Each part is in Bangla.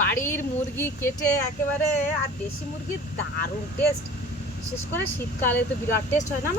বাড়ির মুরগি কেটে একেবারে, আর দেশি মুরগির দারুণ টেস্ট বিশেষ করে শীতকালে তো বিরাট টেস্ট হয় না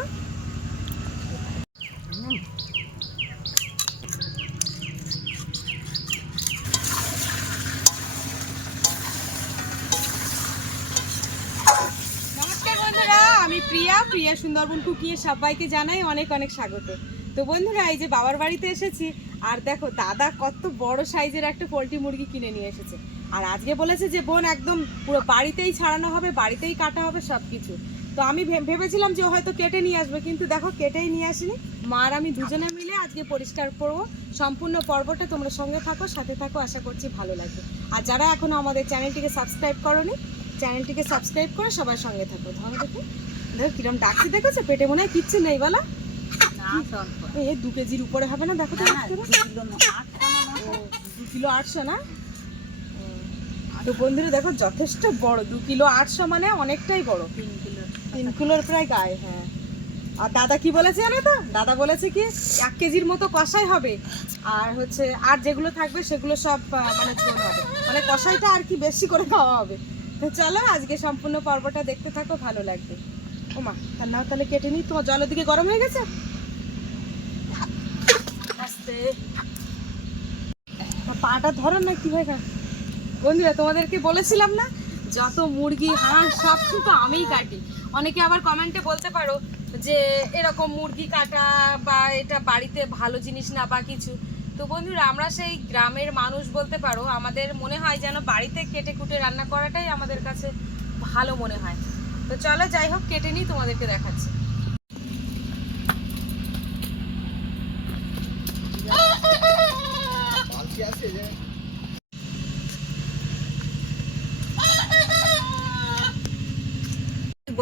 বন্ধুরা, আমি প্রিয়া প্রিয়া সুন্দরবন কুকিয়ে সবাইকে জানাই অনেক অনেক স্বাগত। তো বন্ধুরা, এই যে বাবার বাড়িতে এসেছি, আর দেখো, দাদা কত বড় সাইজের একটা পোলট্রি মুরগি কিনে নিয়ে এসেছে। আর আজকে বলেছে যে বোন একদম পুরো বাড়িতেই ছাড়ানো হবে বাড়িতেই কাটা হবে সব কিছু তো আমি ভেবেছিলাম যে ও হয়তো কেটে নিয়ে আসবে কিন্তু দেখো কেটেই নিয়ে আসিনি। মা আর আমি দুজনে মিলে আজকে পরিষ্কার করব। সম্পূর্ণ পর্বটা তোমরা সঙ্গে থাকো সাথে থাকো আশা করছি ভালো লাগবে। আর যারা এখনও আমাদের চ্যানেলটিকে সাবস্ক্রাইব করনি চ্যানেলটিকে সাবস্ক্রাইব করে সবার সঙ্গে থাকো। ধরো দেখো। দেখো কিরম ডাকছি দেখেছ? পেটে মনে হয় কিচ্ছু নেই বলা। এই দু কেজির উপরে হবে না দেখো তো কিলো আটশো না? তো বন্ধুরা দেখো যথেষ্ট বড়। দু কিলো আটশো মানে অনেকটাই বড়। তিন কিলোর প্রায় গায়ে হ্যাঁ। আর দাদা কি বলেছে জানো তো? দাদা বলেছে কি এক কেজির মতো কষাই হবে। আর হচ্ছে আর যেগুলো থাকবে সেগুলো সব মানে ঝোল হবে। মানে কষাইটা আর কি বেশি করে খাওয়া হবে। তো চলো আজকে সম্পূর্ণ পর্বটা দেখতে থাকো ভালো লাগবে। ওমা তার না তাহলে কেটে নিই। তোমার জলের দিকে গরম হয়ে গেছে? আস্তে। পাটা ধরো না কি হয় বন্ধুরা, তোমাদেরকে বলেছিলাম না, যত মুরগি, হাঁস, সব কিন্তু আমিই কাটি। অনেকে আবার কমেন্টে বলতে পারো যে, এরকম মুরগি কাটা বা এটা বাড়িতে ভালো জিনিস না বা কিছু। তো বন্ধুরা, আমরা সেই গ্রামের মানুষ বলতে পারো, আমাদের মনে হয় যেন বাড়িতে কেটে কুটে রান্না করাটাই আমাদের কাছে ভালো মনে হয়। তো চলো যাই হোক, কেটে নিই, তোমাদেরকে দেখাচ্ছি।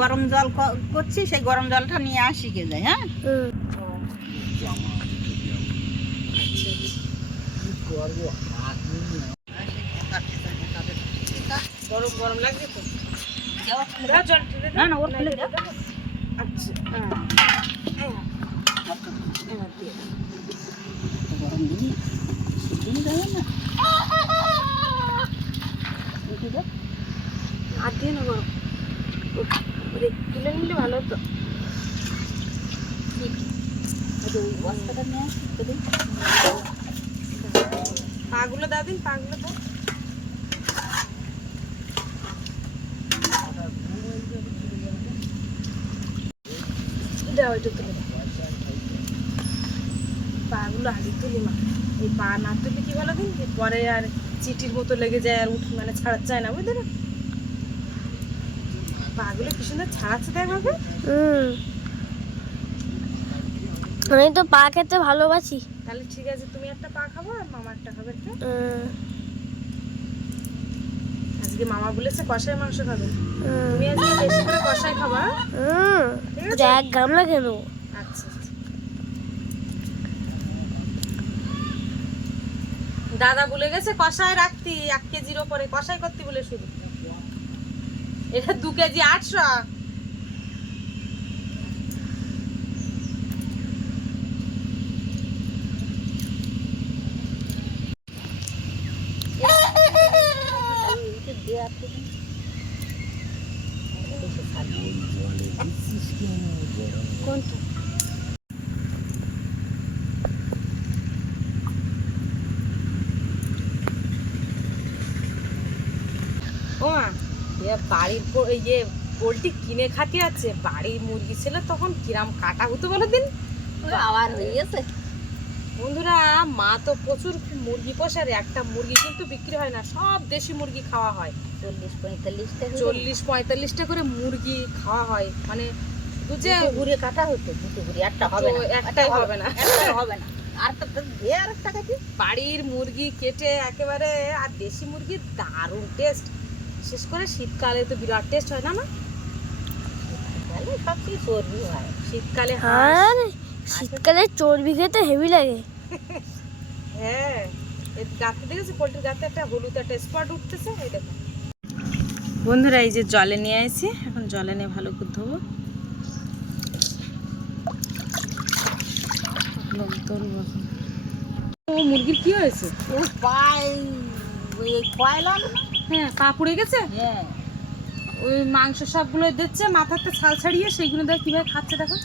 গরম জল করছি সেই গরম জলটা নিয়ে আসি কে যায় হ্যাঁ? গরম গরম লাগছে তো না না ওর ফেলে আচ্ছা। হ্যাঁ। গরম দিন দিন যাবে না একটু দাও। আর দিয়ে না গরম উফ, ওরে তুলে নিলে ভালো তো। পাগুলো দাও দিন, পাগুলো দাও। পা না তুলি কি পরে আর চিটির মতো লেগে যায় আর উঠ মানে ছাড়া চায় না, বুঝলে? না পাগুলো কি সুন্দর ছাড়াচ্ছে দেখ। ভাবে আমি তো পা খেতে ভালোবাসি। তাহলে ঠিক আছে তুমি একটা পা খাব আর মামা একটা খাবে একটা আজকে মামা বলেছে কষাই মাংস খাবে। তুমি আজকে বেশি করে কষাই খাবা? এক গামলা কেন? আচ্ছা আচ্ছা। দাদা বলে গেছে কষায় রাখতি এক কেজির ওপরে কষাই করতে বলে শুধু। এটা দু কেজি আটশো এইটা দিয়ে আসতে দিন। বেশি ছাড়বে। কোনটা ও মা, এ বাড়ির পো- এই যে পোলট্রি কিনে খাতে আছে বাড়ির মুরগি ছিল তখন কিরাম কাটা হতো বলো দিন? আবার হয়ে গেছে। বন্ধুরা মা তো প্রচুর মুরগি পোষারে একটা মুরগি কিন্তু বিক্রি হয় না সব দেশি মুরগি খাওয়া হয়। চল্লিশ পঁয়তাল্লিশ টাকা চল্লিশ পঁয়তাল্লিশটা করে মুরগি খাওয়া হয় মানে যে ঘুরে কাটা হতো দুটো ঘুরে একটা হবে না একটাই হবে না একটাই হবে না। আর বাড়ির মুরগি কেটে একেবারে আর দেশি মুরগির দারুণ টেস্ট বিশেষ করে শীতকালে তো বিরাট টেস্ট হয় না মা? সব কিছু চর্বি হয়। শীতকালে আর শীতকালে চর্বি খেতে হেভি লাগে। হ্যাঁ এই গাতে দেখেছ পোলট্রির গাতে একটা হলুদ একটা স্পট উঠতেছে? এই দেখো। বন্ধুরা এই যে জলে নিয়ে এসেছি এখন জলে নিয়ে ভালো করে ধোবো। ও মুরগির কি হয়েছে? ও পায় কয়লা না? হ্যাঁ পা পুড়ে গেছে? হ্যাঁ। ওই মাংস সবগুলো দিচ্ছে মাথাতে ছাল ছাড়িয়ে সেইগুলো দেখ কীভাবে খাচ্ছে দেখো।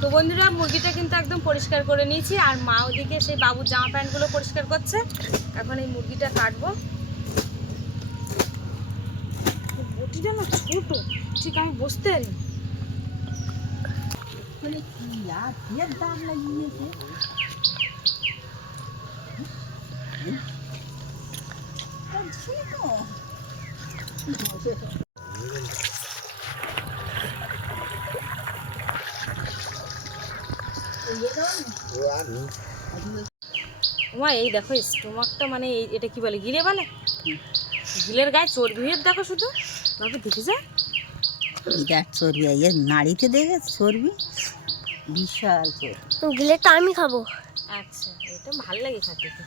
তো বন্ধুরা মুরগিটা কিন্তু একদম পরিষ্কার করে নিয়েছি আর মা ওদিকে সেই বাবুর জামা প্যান্টগুলো পরিষ্কার করছে। এখন এই মুরগিটা কাটবো। বটিটা না ছোট ঠিক আমি বসতে পারি মানে কি আর দাম লাগিয়েছে? মা এই দেখো স্টোমাকটা মানে এই এটা কি বলে গিলে বলে? গিলের গায়ে চর্বি হয়ে দেখো শুধু। বাবু দেখে যা। বিরাট চর্বি নাড়িতে দেখে চর্বি বিশাল চর্বি। গিলেটা আমি খাব। আচ্ছা এটা ভালো লাগে খেতে তো।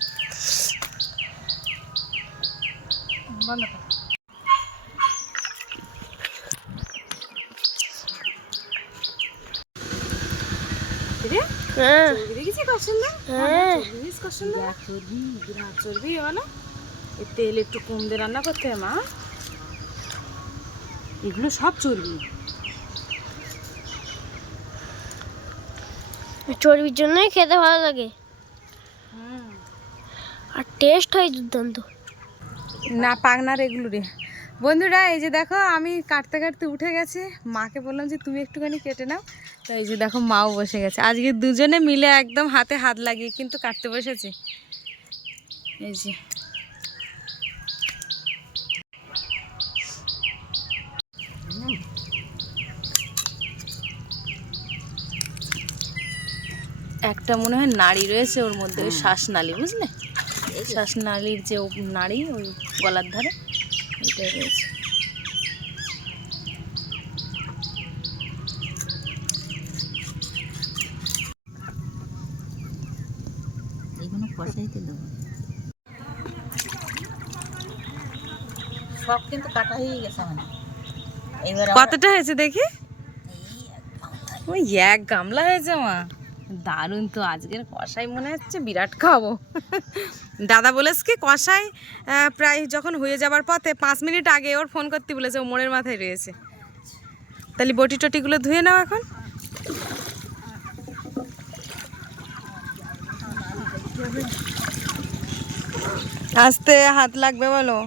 বন্ধ কর। কিরে? হ্যাঁ চর্বি দেখেছি কত সুন্দর? হ্যাঁ। চর্বি দেখেছিস কত সুন্দর? বিরাট চর্বি বিরাট চর্বি বলো এর তেল একটু কম দিয়ে রান্না করতে মা এগুলো সব চর্বি চর্বির জন্যই খেতে ভালো লাগে। আর টেস্ট হয় দুর্দান্ত। না পাগনার এগুলো রে বন্ধুরা এই যে দেখো আমি কাটতে কাটতে উঠে গেছি। মাকে বললাম যে তুমি একটুখানি কেটে নাও। তো এই যে দেখো মাও বসে গেছে। আজকে দুজনে মিলে একদম হাতে হাত লাগিয়ে কিন্তু কাটতে বসেছি। এই যে। একটা মনে হয় নাড়ি রয়েছে ওর মধ্যে ওই শ্বাসনালী বুঝলে? শ্বাসনালীর যে নাড়ি ওই গলার ধারে এটাই রয়েছে। এগুলো কষাইতে দেবো। সব কিন্তু কাটা হয়ে গেছে মানে। এবার কতটা হয়েছে দেখি? ওই এক গামলা হয়েছে মা। দারুণ তো, আজকের কষাই মনে হচ্ছে বিরাট খাব। দাদা বলেছ কি, কষাই প্রায় যখন হয়ে যাবার পথে পাঁচ মিনিট আগে ওর ফোন করতে বলেছে, ও মোড়ের মাথায় রয়েছে। তাহলে বটি টটিগুলো ধুয়ে নাও এখন। আস্তে হাত লাগবে বলো।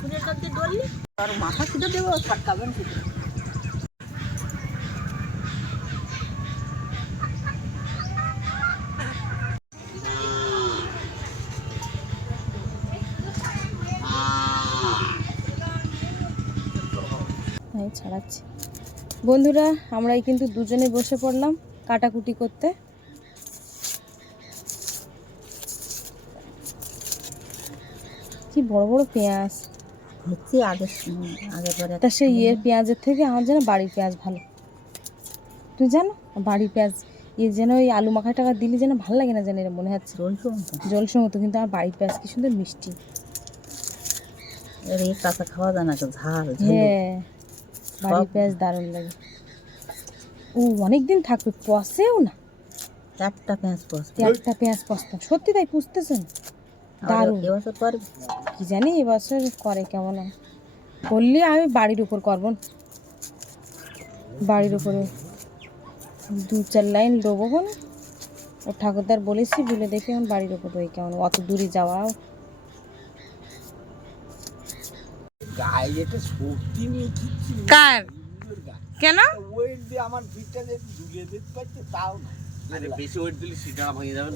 খুঁজে মাথা শুধু দেবো আমি ছাড়াচ্ছি। বন্ধুরা আমরাই কিন্তু দুজনে বসে পড়লাম কাটাকুটি করতে। কি বড় বড় পেঁয়াজ। হচ্ছে আগের আগের তা সেই ইয়ের পেঁয়াজের থেকে আমার যেন বাড়ির পেঁয়াজ ভালো। তুই জানো বাড়ির পেঁয়াজ ইয়ে যেন ওই আলু মাখা টাকা দিলে যেন ভালো লাগে না জানি মনে হচ্ছে। জল সমতো। কিন্তু আমার বাড়ির পেঁয়াজ কি সুন্দর মিষ্টি। কাঁচা খাওয়া যায় না ঝাল। হ্যাঁ। বাড়ির পেঁয়াজ দারুণ লাগে। ও অনেক দিন থাকবে পসেও না। একটা পেঁয়াজ একটা পেঁয়াজ সত্যি তাই পুষতেছেন? দারুণ। এবছর পারবে কি জানি এবছর করে কেমন করলে আমি বাড়ির উপর করব। বাড়ির উপরে দু চার লাইন দেবো না। ও ঠাকুরদার বলেছি বলে দেখি এখন বাড়ির উপর ওই কেমন অত দূরে যাওয়া গায়ে শক্তি কার? কেন? ওয়েট দিয়ে আমার পিঠটা যে ঝুলিয়ে দিতে পারছে তাও না। আরে বেশি ওয়েট দিলে সিটা ভেঙে যাবে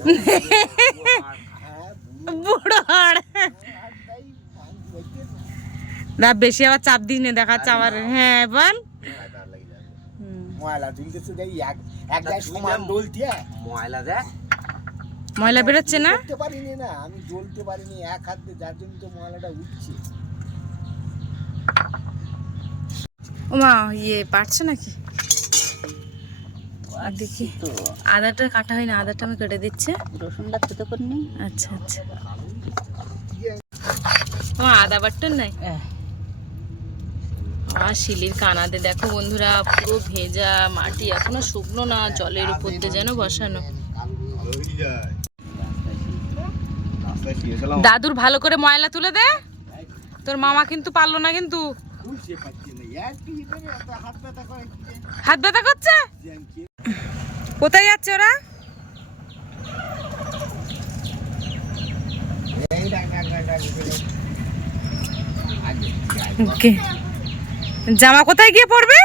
হ্যাঁ বুড়ো হাড়। না বেশি আবার চাপ দিস নে দেখাচ্ছে আবার। হ্যাঁ বল। ময়লা তুলতেছে দেখি এক এক গায়ে সমান ডলতি হ্যাঁ ময়লা দেখ ময়লা বেরোচ্ছে না? করতে পারিনি না আমি জ্বলতে পারিনি এক হাত দিয়ে যার জন্য তো ময়লাটা উঠছে। ও মা ইয়ে পারছে নাকি? আর দেখি। আদাটা কাটা হয় না আদাটা আমি কেটে দিচ্ছে। রসুনটা ছোটো করে নিই। আচ্ছা আচ্ছা। ও আদা বাট্টন নাই? আর শিলির কানাতে। দেখো বন্ধুরা পুরো ভেজা মাটি এখনও শুকনো না জলের উপর দিয়ে যেন বসানো। দাদুর ভালো করে ময়লা তুলে দে। তোর মামা কিন্তু পারল না কিন্তু। হাত ব্যথা করছে? কোথায় যাচ্ছে ওরা। জামা কোথায় গিয়ে যেটা।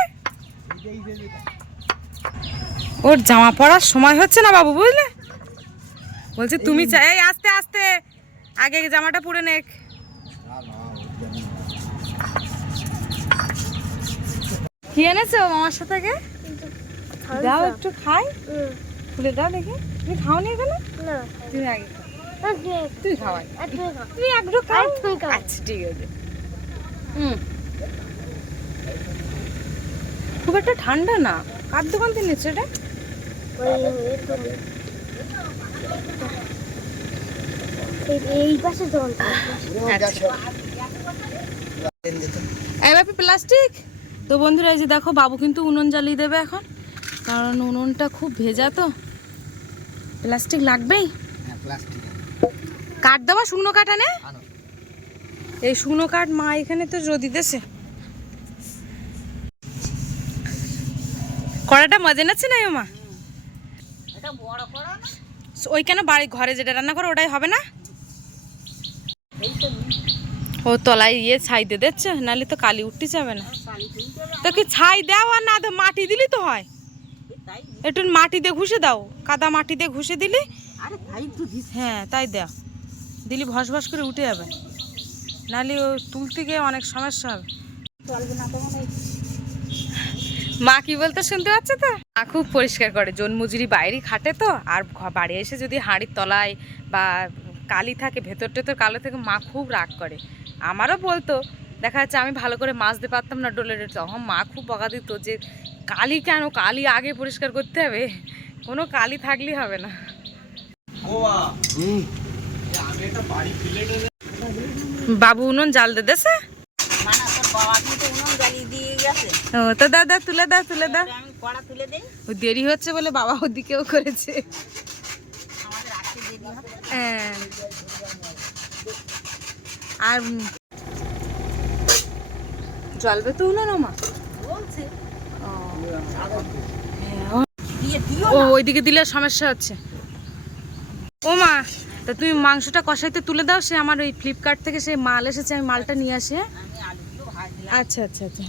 ওর জামা পরার সময় হচ্ছে না বাবু, বুঝলে? বলছে তুমি চাই আস্তে আস্তে। আগে জামাটা পরে নেক না, না, ওটা না। কি এনেছো মামার সাথে দাও একটু খাই। খুলে দাও দেখি। তুমি খাও নি। এখানে তুমি আগে। তুই খাওয়াই তুমি একটু খাও। তুমি খাও। আচ্ছা ঠিক আছে। হুম। খুব একটা ঠান্ডা না। কার দোকান থেকে নিচ্ছ এটা? এই- পাশে জল এই ব্যাপী প্লাস্টিক? তো বন্ধুরা এই যে দেখো বাবু কিন্তু উনুন জ্বালিয়ে দেবে এখন। কারণ উনুনটা খুব ভেজা তো। প্লাস্টিক লাগবেই? হ্যাঁ, কাঠ দেওয়া শুকনো কাঠ আনে? এই শুকনো কাঠ মা এখানে তো রোদি দেছে কড়াটা মজা নাচ্ছে না মা? এটা বড় করা না? ওই কেন বাড়ি ঘরে যেটা রান্না করো ওটাই হবে না? ও তলায় ইয়ে ছাই দিয়ে দিচ্ছে নাহলে তো কালি উঠতে যাবে না। তো কি ছাই দাও আর না মাটি দিলি তো হয়। একটু মাটি দিয়ে ঘুষে দাও কাদা মাটি দিয়ে ঘুষে দিলি। হ্যাঁ তাই দাও দিলি ভস ভস করে উঠে যাবে। নাহলে ও তুলতে গিয়ে অনেক সমস্যা হবে। না মা কি বলতে শুনতে পাচ্ছে তো? মা খুব পরিষ্কার করে জন মজুরি বাইরে খাটে তো আর বাড়ি এসে যদি হাঁড়ির তলায় বা কালি থাকে ভেতর টেতর কালো থেকে মা খুব রাগ করে। আমারও বলতো দেখা যাচ্ছে আমি ভালো করে মাজতে পারতাম না ডোলে ডোলে। তখন মা খুব বকা দিত যে কালি কেন? কালি আগে পরিষ্কার করতে হবে। কোনো কালি থাকলেই হবে না। বাবু উনুন জাল দে দেছে? মানা তোর বাবা উনুন জ্বালিয়ে দিয়ে গেছে। ও তো দাদা তুলে দাও তুলে দাও ও দেরি হচ্ছে বলে বাবা ওদিকেও করেছে। হ্যাঁ। আর জ্বলবে তো না মা বলছে। হ্যাঁ, ও- ওইদিকে দিলে সমস্যা হচ্ছে। ও মা তা তুমি মাংসটা কষাইতে তুলে দাও সে আমার ওই ফ্লিপকার্ট থেকে সে মাল এসেছে আমি মালটা নিয়ে আসি হ্যাঁ? আচ্ছা আচ্ছা আচ্ছা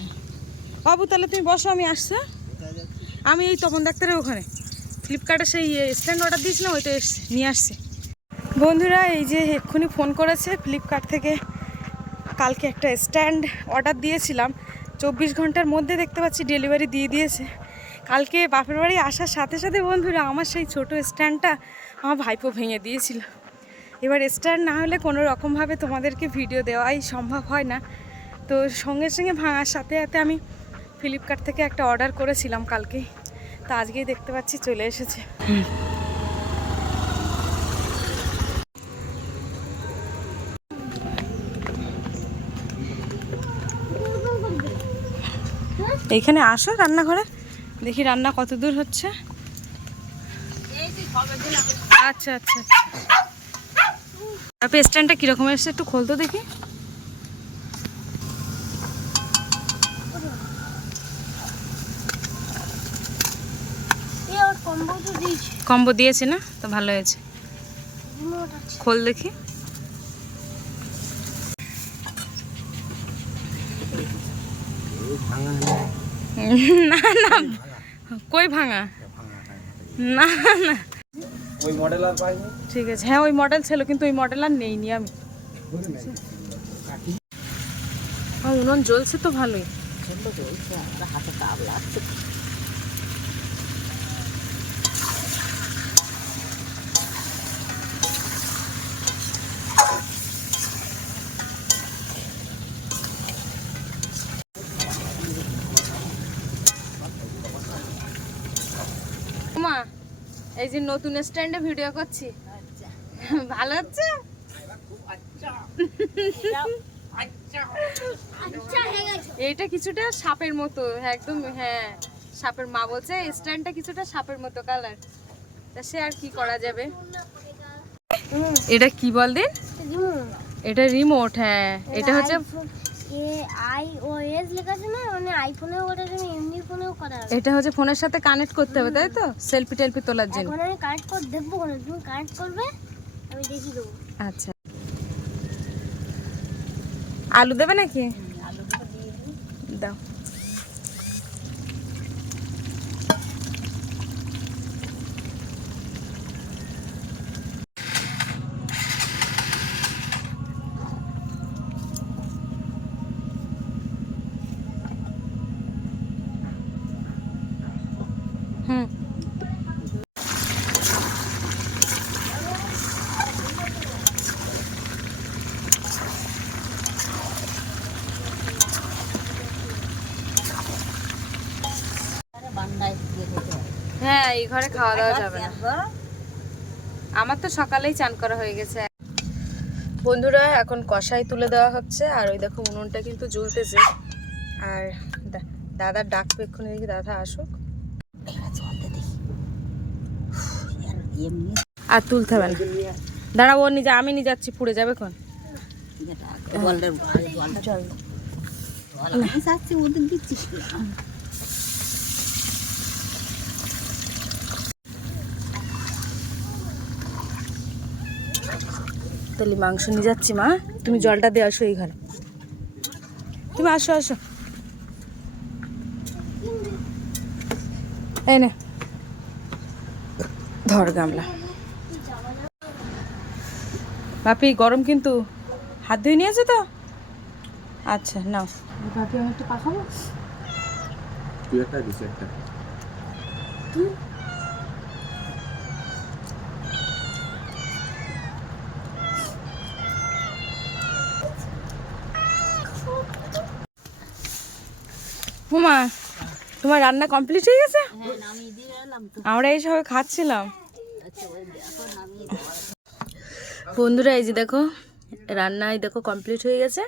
বাবু তাহলে তুমি বসো আমি আসছো হ্যাঁ? আমি এই তপন ডাক্তারের ওখানে। ফ্লিপকার্টে সেই স্ট্যান্ড অর্ডার দিয়েছিলাম ওইটা এসছে নিয়ে আসছি। বন্ধুরা এই যে এক্ষুনি ফোন করেছে ফ্লিপকার্ট থেকে। কালকে একটা স্ট্যান্ড অর্ডার দিয়েছিলাম। চব্বিশ ঘণ্টার মধ্যে দেখতে পাচ্ছি ডেলিভারি দিয়ে দিয়েছে। কালকে বাপের বাড়ি আসার সাথে সাথে বন্ধুরা, আমার সেই ছোট স্ট্যান্ডটা আমার ভাইপো ভেঙে দিয়েছিল। এবার স্ট্যান্ড না হলে কোনো রকমভাবে তোমাদেরকে ভিডিও দেওয়াই সম্ভব হয় না। তো সঙ্গে সঙ্গে ভাঙার সাথে সাথে আমি ফ্লিপকার্ট থেকে একটা অর্ডার করেছিলাম কালকে। তা আজকেই দেখতে পাচ্ছি চলে এসেছে। এইখানে আসো রান্নাঘরে। দেখি রান্না কত দূর হচ্ছে। আচ্ছা আচ্ছা। তারপরে স্ট্যান্ডটা কীরকম এসছে একটু খোলতো দেখি। কম্বো দিয়েছে। না? তো ভালো হয়েছে। খোল দেখি। না না। কই ভাঙা? না না। ওই মডেল আর পাইনি? ঠিক আছে। হ্যাঁ ওই মডেল ছিল কিন্তু ওই মডেল আর নেইনি আমি। উনুন জ্বলছে তো ভালোই। জ্বলছে হাতে তাপ লাগছে মা এই যে নতুন স্ট্যান্ডে ভিডিও করছি। ভালো হচ্ছে? এটা আচ্ছা হয়ে এইটা কিছুটা সাপের মতো একদম হ্যাঁ। সাপের মা বলছে স্ট্যান্ডটা কিছুটা সাপের মতো কালার তা সে আর কি করা যাবে? এটা কি বল দিন? এটা রিমোট হ্যাঁ। এটা হচ্ছে এ আই ও এস লেখা আছে না? মানে আইফোনেও করা যাবে এমনি ফোনেও করা যাবে এটা হচ্ছে ফোনের সাথে কানেক্ট করতে হবে তাই তো? সেলফি টেলফি তোলার জন্য। এখন আমি কানেক্ট করে দেবো কোনো তুমি কানেক্ট করবে আমি দেখিয়ে দেবো। আচ্ছা। আলু দেবে নাকি? আলু দিয়ে দাও। এই ঘরে খাওয়া দাওয়া যাবে না। আমার তো সকালেই চান করা হয়ে গেছে। বন্ধুরা এখন কষাই তুলে দেওয়া হচ্ছে আর ওই দেখো উনুনটা কিন্তু জ্বলতেছে। আর দাদার ডাক পেক্ষণে দেখি দাদা আসুক। আর তুলতে হবে না। দাঁড়া ও নিজে আমি নিয়ে যাচ্ছি পুড়ে যাবে কোন জল আমি চাচ্ছি ওদের দিচ্ছি কি? তাহলে মাংস নিয়ে যাচ্ছি মা। তুমি জলটা দিয়ে আসো এই ঘরে। তুমি আসো আসো। এই নে। ধর গামলা। বাপি গরম কিন্তু। হাত ধুয়ে নিয়েছো তো? আচ্ছা নাও। বাপি আমি একটু পাখাবো তুই একটা দিস একটা। হুমা, তোমার রান্না কমপ্লিট হয়ে গেছে? আমরা এই সবাই খাচ্ছিলাম। বন্ধুরা, এই যে দেখো, রান্না এই দেখো কমপ্লিট হয়ে গেছে।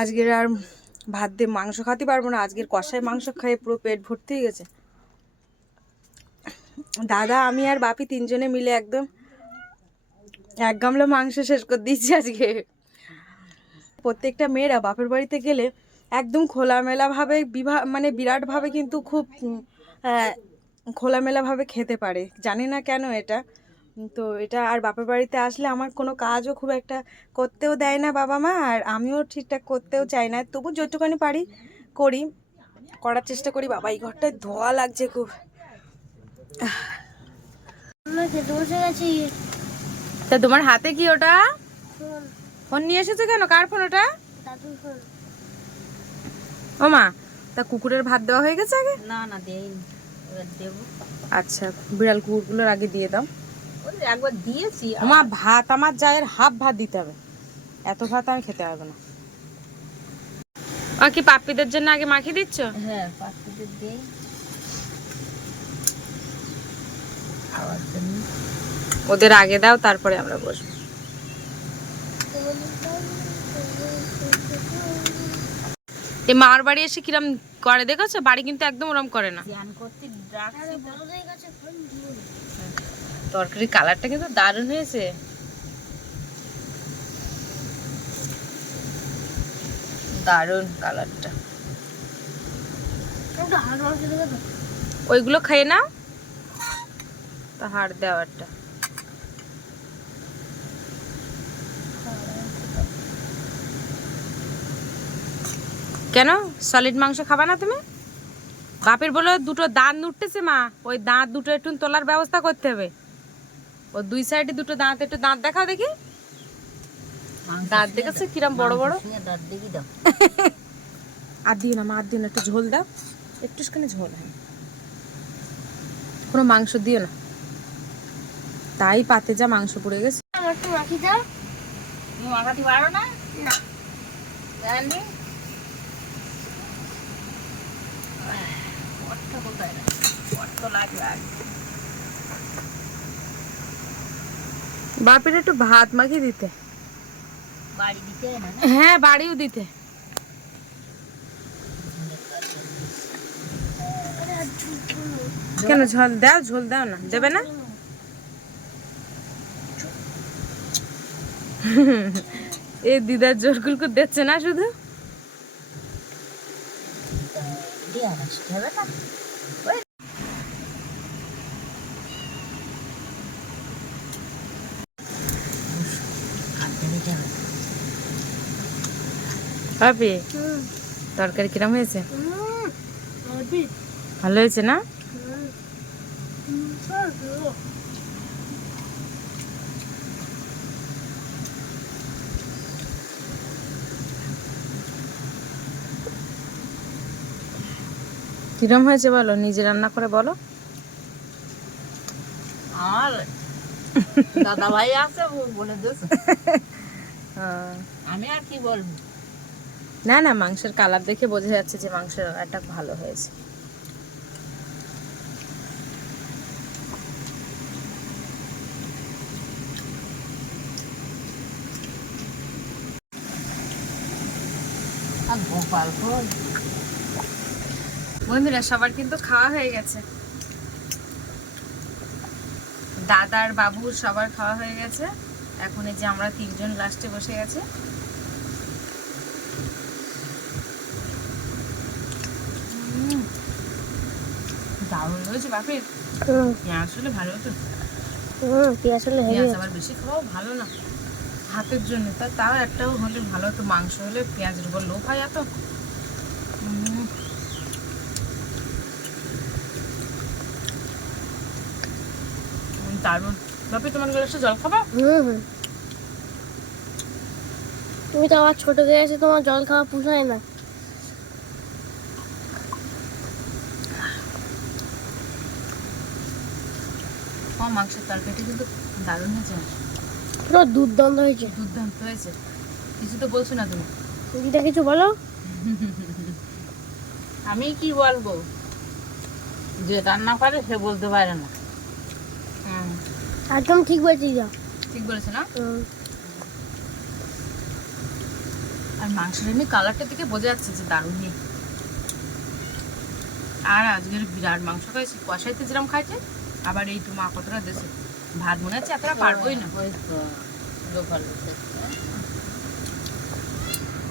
আজকের আর ভাত দিয়ে মাংস খেতে পারব না, আজকের কষায় মাংস খেয়ে পুরো পেট ভর্তি হয়ে গেছে। দাদা, আমি আর বাপি তিনজনে মিলে একদম এক গামলা মাংস শেষ করে দিয়েছি আজকে। প্রত্যেকটা মেয়েরা বাপের বাড়িতে গেলে একদম খোলামেলাভাবে বিভা মানে বিরাটভাবে কিন্তু খুব খোলামেলাভাবে খেতে পারে। জানি না কেন এটা। তো এটা আর বাপের বাড়িতে আসলে আমার কোনো কাজও খুব একটা করতেও দেয় না বাবা মা আর আমিও ঠিকঠাক করতেও চাই না। তবু যতটুখানি পারি করি করার চেষ্টা করি। বাবা এই ঘরটায় ধোয়া লাগছে খুব। তা তোমার হাতে কি ওটা? ফোন নিয়ে এসেছ কেন? কার ফোন ওটা? ও মা তা কুকুরের ভাত দেওয়া হয়ে গেছে আগে? না না এবার দেবো। আচ্ছা বিড়াল কুকুরগুলোর আগে দিয়ে দাও। একবার দিয়েছি। আমার ভাত আমার জায়ের হাফ ভাত দিতে হবে। এত ভাত আমি খেতে পারব না। আর কি পাপ্পিদের জন্য আগে মাখিয়ে দিচ্ছ? হ্যাঁ পাখিদের দেই। ওদের আগে দাও তারপরে আমরা বসবো। এই মার বাড়ি এসে কিরম করে দেখেছ? বাড়ি কিন্তু একদম ওরম করে না। তরকারি কালারটা কিন্তু দারুণ হয়েছে। দারুণ কালারটা। ওইগুলো খেয়ে না তা হাড় দেওয়ারটা। কেন? সলিড মাংস খাবা না তুমি? বাপের বলে দুটো দাঁত উঠতেছে মা। ওই দাঁত দুটো একটু তোলার ব্যবস্থা করতে হবে। ও দুই সাইডে দুটো দাঁত একটু দাঁত দেখাও দেখি। দাঁত দেখেছে কিরম বড় বড়? দাঁত দেখি দাও। আর দিও না মা আর দিও না একটু ঝোল দাও। একটুখানি ঝোল হ্যাঁ। কোনো মাংস দিও না। তাই পাতে যা মাংস পড়ে গেছে। একটু মাখি দাও। তুমি মাখাতে পারো না। জানি। আর বাপের একটু ভাত মাখিয়ে দিতে। বাড়ি? হ্যাঁ বাড়িও দিতে। কেন ঝোল দাও? ঝোল দাও না। দেবে না? এ দিদার জোর কুরকুর দিচ্ছে না শুধু? দিয়ে আসতে হবে না হবে তরকারি কিরম হয়েছে? ভালো হয়েছে না? কিরম হয়েছে বলো? নিজে রান্না করে বলো। আমার দাদা ভাই আছে ও বলে দিয়েছে। আমি আর কি বলব? না না মাংসের কালার দেখে বোঝা যাচ্ছে যে মাংসের রান্নাটা ভালো হয়েছে। আর গোপাল বন্ধুরা সবার কিন্তু খাওয়া হয়ে গেছে। দাদার বাবুর সবার খাওয়া হয়ে গেছে। এখন এই যে আমরা তিনজন লাস্টে বসে গেছে। দারুণ হয়েছে বাপি পেঁয়াজ হলে ভালো হতো। পেঁয়াজ হলে পেঁয়াজ আবার বেশি খাওয়াও ভালো না। হাতের জন্য তা তাও একটাও হলে ভালো হতো। মাংস হলে পেঁয়াজের উপর লোভ হয় এত। দারুণ। বাপি তোমার গ্লাসে জল খাবা? হুম হুম। তুমি তো আবার ছোট গেছে তোমার জল খাওয়া পুষায় না। মাংসের তরকারিটা কিন্তু দারুণ হয়েছে। পুরো দুর্দান্ত হয়েছে। দুর্দান্ত হয়েছে। কিছু তো বলছো না তুমি। দিদা কিছু বলো। আমি কি বলব? যে রান্না করে সে বলতে পারে না। একদম ঠিক বলছি দিদা ঠিক বলেছ না? আর মাংসের এমনি কালারটা থেকে বোঝা যাচ্ছে যে দারুণ নেই আর আজকের বিরাট মাংস খাইছি। কষাইতে যেরকম খাইছে আবার এই তো মা কতটা দেশে। ভাত মনে হচ্ছে এতটা পারবোই না। তো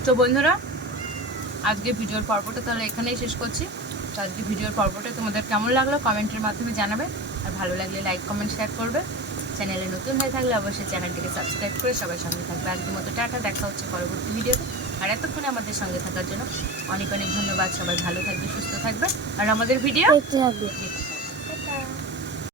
তো বন্ধুরা আজকে ভিডিওর পর্বটা তাহলে এখানেই শেষ করছি। তো আজকে ভিডিওর পর্বটা তোমাদের কেমন লাগল কমেন্টের মাধ্যমে জানাবে। আর ভালো লাগলে লাইক কমেন্ট শেয়ার করবে। চ্যানেলে নতুন হয়ে থাকলে অবশ্যই চ্যানেলটিকে সাবস্ক্রাইব করে সবার সঙ্গে থাকবে। আজকের মতো টাটা দেখা হচ্ছে পরবর্তী ভিডিওতে। আর এতক্ষণে আমাদের সঙ্গে থাকার জন্য অনেক অনেক ধন্যবাদ। সবাই ভালো থাকবে সুস্থ থাকবে। আর আমাদের ভিডিও দেখতে